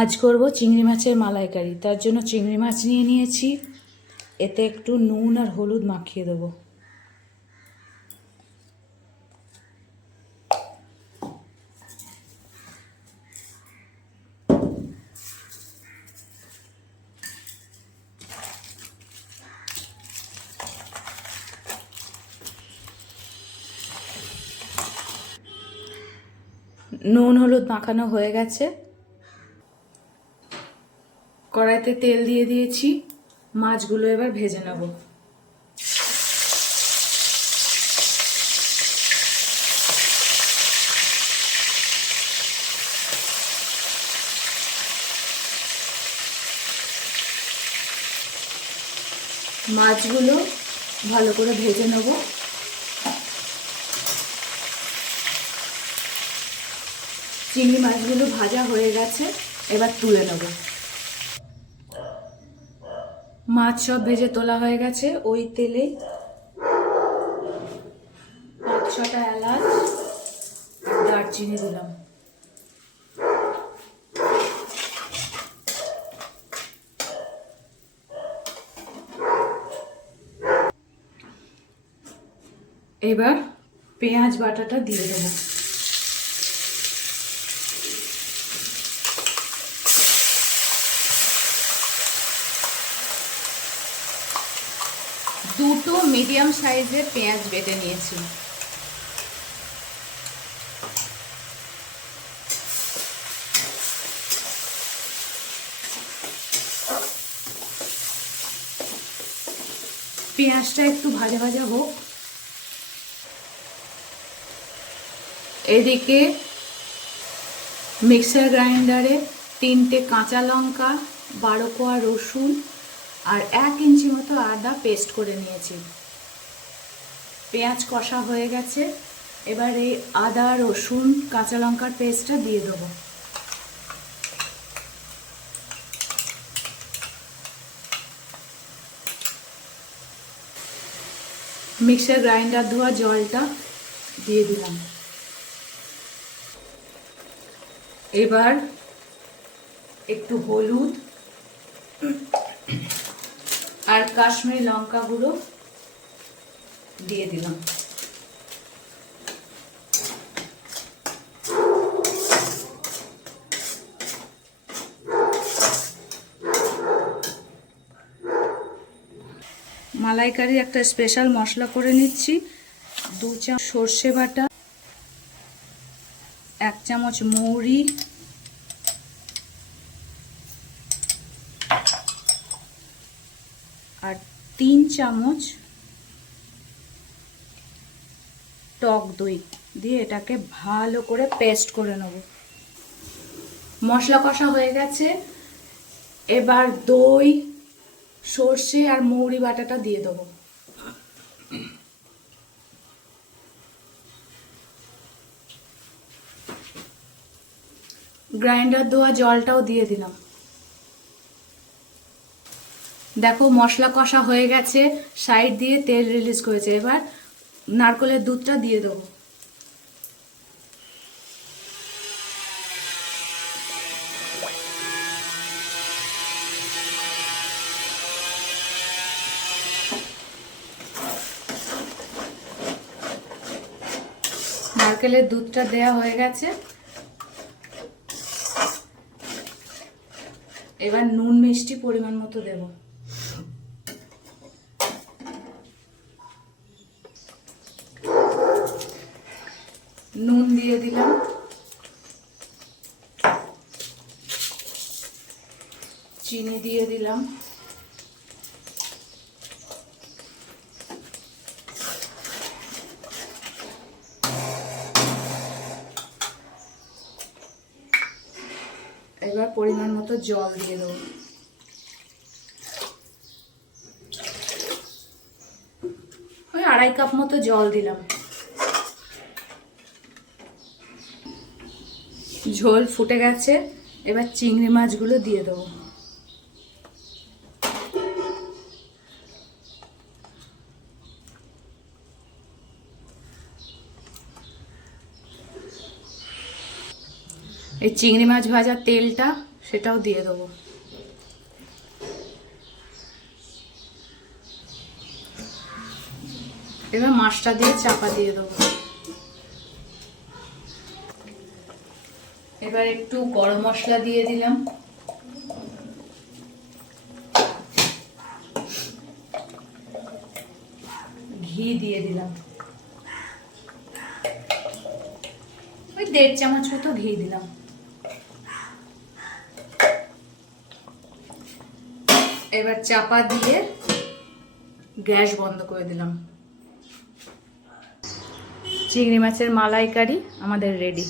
আজ করব চিংড়ি মাছের মালাইকারি। তার জন্য চিংড়ি মাছ নিয়ে নিয়েছি, এতে একটু নুন আর হলুদ মাখিয়ে দেবো। নুন হলুদ মাখানো হয়ে গেছে, কড়াইতে তেল দিয়ে দিয়েছি। মাছগুলো এবার ভেজে নেব। মাছগুলো ভালো করে ভেজে নেব। চিংড়ি মাছগুলো ভাজা হয়ে গেছে, এবার তুলে নেব। মাছ সব ভেজে তোলা হয়ে গেছে। ওই তেলে 5-6টা এলাচ আর দারচিনি দিলাম। এবার পেঁয়াজ বাটাটা দিয়ে দেবো। দুটো মিডিয়াম সাইজের পেঁয়াজ বেটে নিয়েছি। পেঁয়াজটা একটু ভাজা ভাজা হোক। এদিকে মিক্সার গ্রাইন্ডারে 3টে কাঁচা লঙ্কা, 12 কোয়া রসুন আর 1 ইঞ্চি মতো আদা পেস্ট করে নিয়েছি। পেঁয়াজ কষা হয়ে গেছে, এবার এই আদা রসুন কাঁচা লঙ্কার পেস্টটা দিয়ে দেবো। মিক্সার গ্রাইন্ডার ধোয়া জলটা দিয়ে দিলাম। এবার একটু হলুদ আর কাশ্মীরি লঙ্কা গুঁড়ো দিয়ে দিলাম। মালাইকারি একটা স্পেশাল মশলা করে নিচ্ছি। 2 চামচ সর্ষে বাটা, 1 চামচ মৌরি, আর 3 চামচ টক দই দিয়ে এটাকে ভালো করে পেস্ট করে নেব। মশলা কষা হয়ে গেছে, এবার দই, সর্ষে আর মৌরি বাটাটা দিয়ে দেবো। গ্রাইন্ডার ধোয়া জলটাও দিয়ে দিলাম। দেখো মশলা কষা হয়ে গেছে, সাইড দিয়ে তেল রিলিজ করেছে। এবার নারকেলের দুধটা দিয়ে দেবো। নারকেলের দুধটা দেয়া হয়ে গেছে, এবার নুন মিষ্টি পরিমাণ মতো দেব। নুন দিয়ে দিলাম, চিনি দিয়ে দিলাম, এবার পরিমাণ মতো জল দিয়ে দেবো। ওই 2.5 কাপ মতো জল দিলাম। ঝোল ফুটে গেছে, এবার চিংড়ি মাছগুলো দিয়ে দেবো। এই চিংড়ি মাছ ভাজার তেলটা সেটাও দিয়ে দেবো। এবার মাছটা দিয়ে চাপা দিয়ে দেবো। এবার একটু গরম মশলা দিয়ে দিলাম, ঘি দিয়ে দিলাম, ওই 1.5 চামচ মতো ঘি দিলাম। এবার চাপা দিয়ে গ্যাস বন্ধ করে দিলাম। চিংড়ি মাছের মালাইকারি আমাদের রেডি।